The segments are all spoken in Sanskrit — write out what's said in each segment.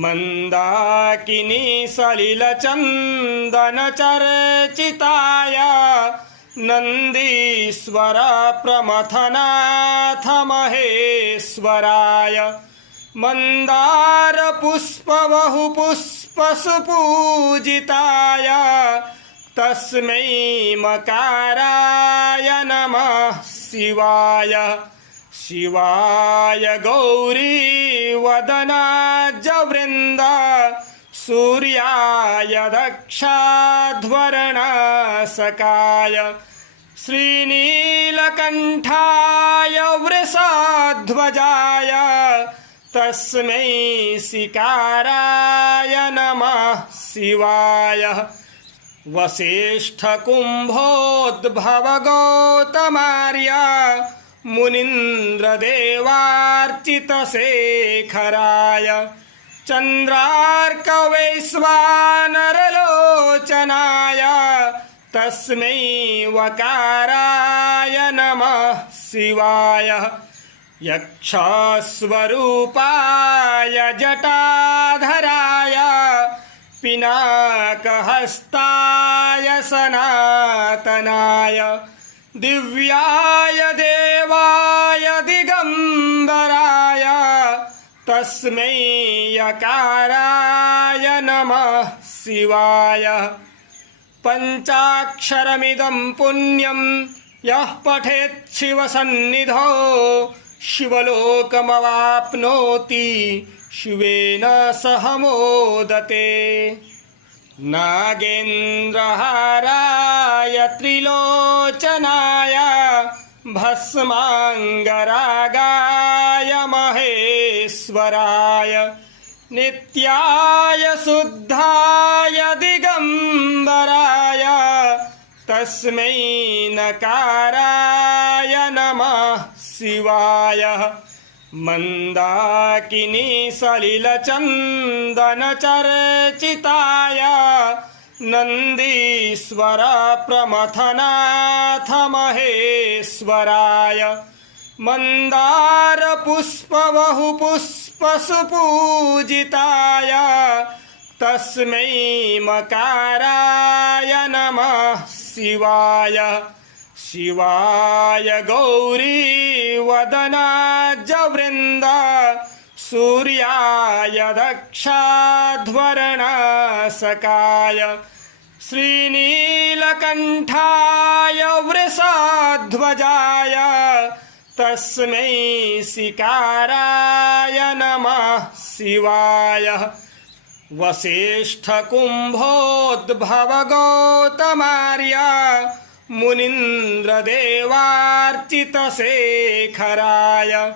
मन्दाकिनी सलिलचन्दनचर्चिताय नन्दीश्वर प्रमथनाथ महेश्वराय मन्दारपुष्पबहुपुष्पसुपूजिताय तस्मै मकाराय नमः शिवाय शिवाय गौरीवदनाजवृन्द सूर्याय दक्षाध्वरणासकाय श्रीनीलकण्ठाय वृषध्वजाय तस्मै शिकाराय नमः शिवाय। वसिष्ठकुम्भोद्भवगौतमार्य मुनीन्द्रदेवार्चितशेखराय चन्द्रार्कवैश्वानरलोचनाय तस्मै वकाराय नमः शिवाय। यक्षस्वरूपाय जटाधराय पिनाकहस्ताय सनातनाय दिव्याय देवाय तस्मै यकाराय नमः शिवाय। पञ्चाक्षरमिदं पुण्यं यः पठेत् शिवसन्निधौ शिवलोकमवाप्नोति शिवेन सह मोदते। नागेन्द्रहाराय त्रिलोचनाय भस्माङ्गरागाय महेश्वराय नित्याय शुद्धाय दिगम्बराय तस्मै नकाराय नमः शिवाय। मन्दाकिनी सलिलचन्दनचर्चिताय नन्दीश्वर प्रमथनाथ महेश्वराय मन्दारपुष्पबहुपुष्पसुपूजिताय तस्मै मकाराय नमः शिवाय। शिवाय गौरीवदनाजवृन्द सूर्याय दक्षाध्वरणासकाय श्रीनीलकण्ठाय वृषध्वजाय तस्मै शिकाराय नमः शिवाय। वसिष्ठकुम्भोद्भवगौतमार्य मुनीन्द्रदेवार्चितशेखराय।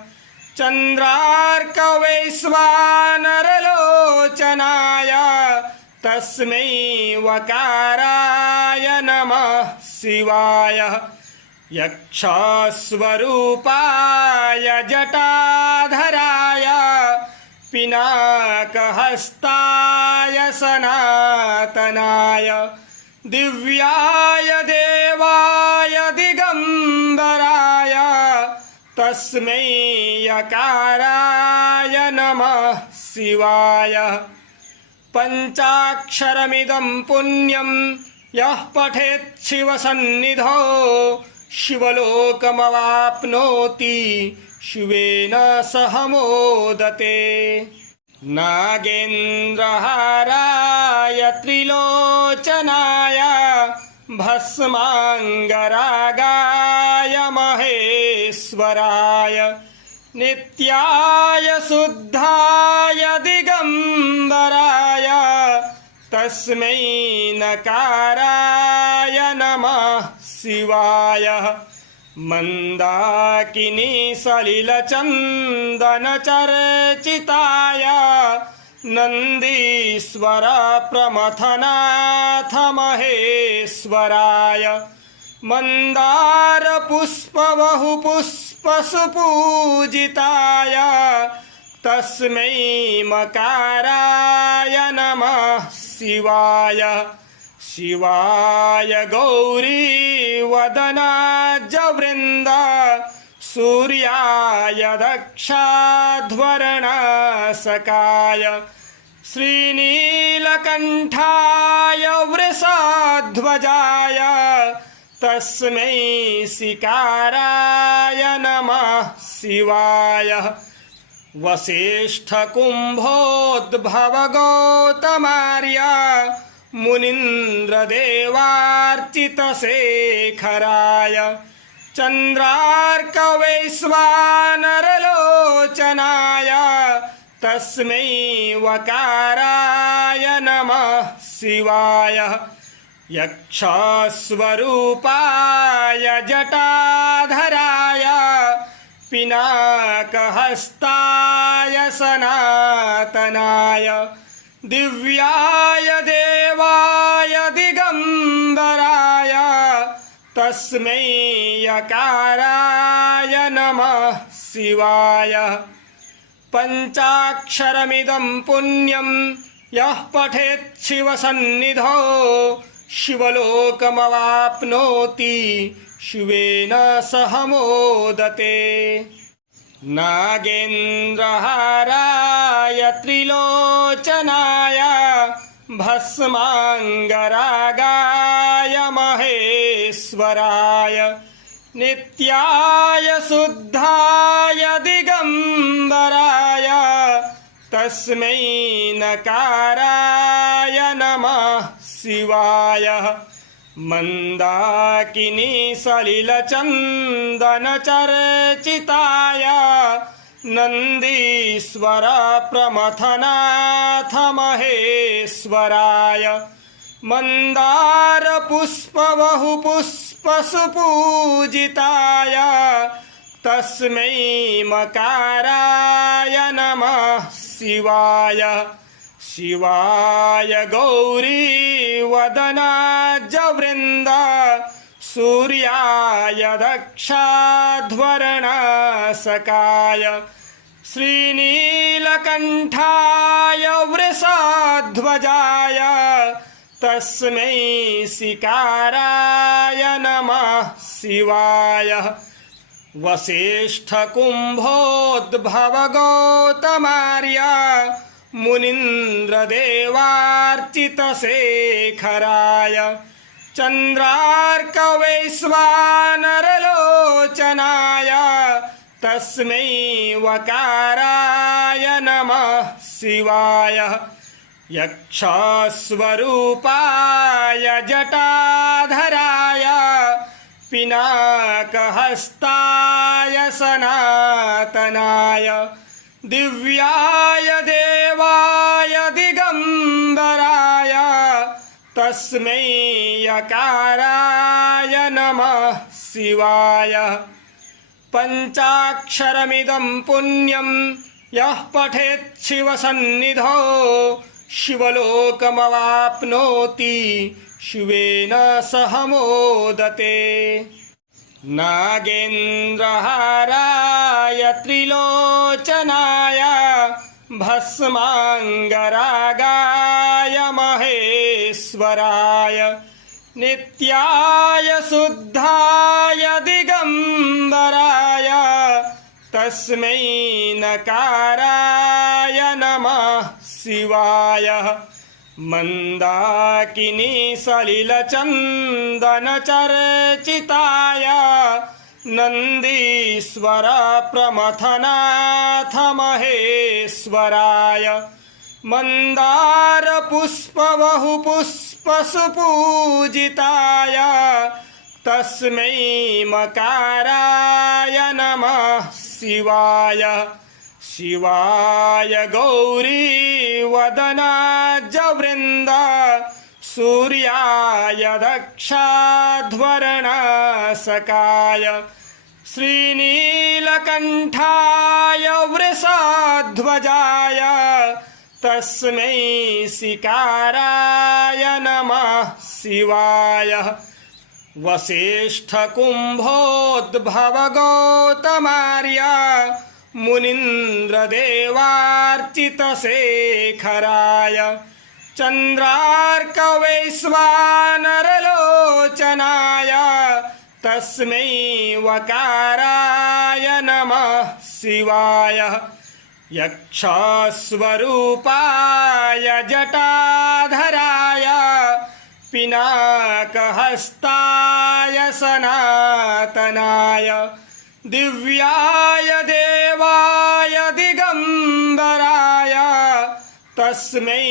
चन्द्रार्कवैश्वानरलोचनाय तस्मै वकाराय नमः शिवाय। यक्षस्वरूपाय जटाधराय पिनाकहस्ताय सनातनाय दिव्याय देवाय दिगम्बराय तस्मै यकाराय नमः शिवाय। पञ्चाक्षरमिदं पुण्यं यः पठेत् शिवसन्निधौ शिवलोकमवाप्नोति शिवेन सह मोदते। नागेन्द्रहाराय त्रिलोचनाय भस्माङ्गरागाय महेश्वराय नित्याय शुद्धाय दिगम्बराय तस्मै नकाराय नमः शिवाय मन्दाकिनी सलिलचन्दनचर्चिताय नन्दीश्वर प्रमथनाथ महेश्वराय मन्दारपुष्पबहुपुष्पसुपूजिताय तस्मै मकाराय नमः शिवाय शिवाय गौरी गौरीवदनाजवृन्द सूर्याय दक्षाध्वरणासकाय श्रीनीलकण्ठाय वृषध्वजाय तस्मै शिकाराय नमः शिवाय। वसिष्ठकुम्भोद्भवगौतमार्य मुनीन्द्रदेवार्चितशेखराय चन्द्रार्कवैश्वानरलोचनाय तस्मै वकाराय नमः शिवाय। यक्षस्वरूपाय जटाधराय पिनाकहस्ताय सनातनाय दिव्याय देवाय दिगम्बराय तस्मै यकाराय नमः शिवाय। पञ्चाक्षरमिदं पुण्यं यः पठेत् शिवसन्निधौ शिवलोकमवाप्नोति शिवेन सह मोदते। नागेन्द्रहाराय त्रिलोचनाय भस्माङ्गरागाय महेश्वराय नित्याय शुद्धाय दिगम्बराय तस्मै नकाराय नमः शिवाय। मन्दाकिनी सलिलचन्दनचर्चिताय नन्दीश्वर प्रमथनाथ महेश्वराय मन्दारपुष्पबहुपुष्पसुपूजिताय तस्मै मकाराय नमः शिवाय। शिवाय गौरीवदनाजवृन्द सूर्याय दक्षाध्वरणासकाय श्रीनीलकण्ठाय वृषध्वजाय तस्मै शिकाराय नमः शिवाय वसिष्ठकुम्भोद्भवगौतमार्य मुनीन्द्रदेवार्चितशेखराय चन्द्रार्कवैश्वानरलोचनाय तस्मै वकाराय नमः शिवाय। यक्षस्वरूपाय जटाधराय पिनाकहस्ताय सनातनाय दिव्याय देवाय तस्मै यकाराय नमः शिवाय। पञ्चाक्षरमिदं पुण्यं यः पठेत् शिवसन्निधौ शिवलोकमवाप्नोति शिवेन सह मोदते। नागेन्द्रहाराय त्रिलोचनाय भस्माङ्गरागाय महेश्वराय नित्याय शुद्धाय दिगम्बराय तस्मै नकाराय नमः शिवाय। मन्दाकिनी सलिलचन्दनचर्चिताय नन्दीश्वर प्रमथनाथ महेश्वराय मन्दारपुष्पबहुपुष्पसुपूजिताय तस्मै मकाराय नमः शिवाय। शिवाय गौरी गौरीवदनाजवृन्द सूर्याय दक्षाध्वरणासकाय श्रीनीलकण्ठाय वृषध्वजाय तस्मै सिकाराय नमः शिवाय। वसिष्ठकुम्भोद्भवगौतमार्य मुनीन्द्रदेवार्चितशेखराय। चन्द्रार्कवैश्वानरलोचनाय तस्मै वकाराय नमः शिवाय। यक्षस्वरूपाय जटाधराय पिनाकहस्ताय सनातनाय दिव्याय देवाय दिगम्बराय तस्मै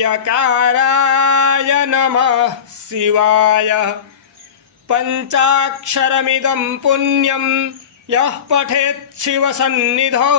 यकाराय नमः शिवाय। पञ्चाक्षरमिदं पुण्यं यः पठेत् शिवसन्निधौ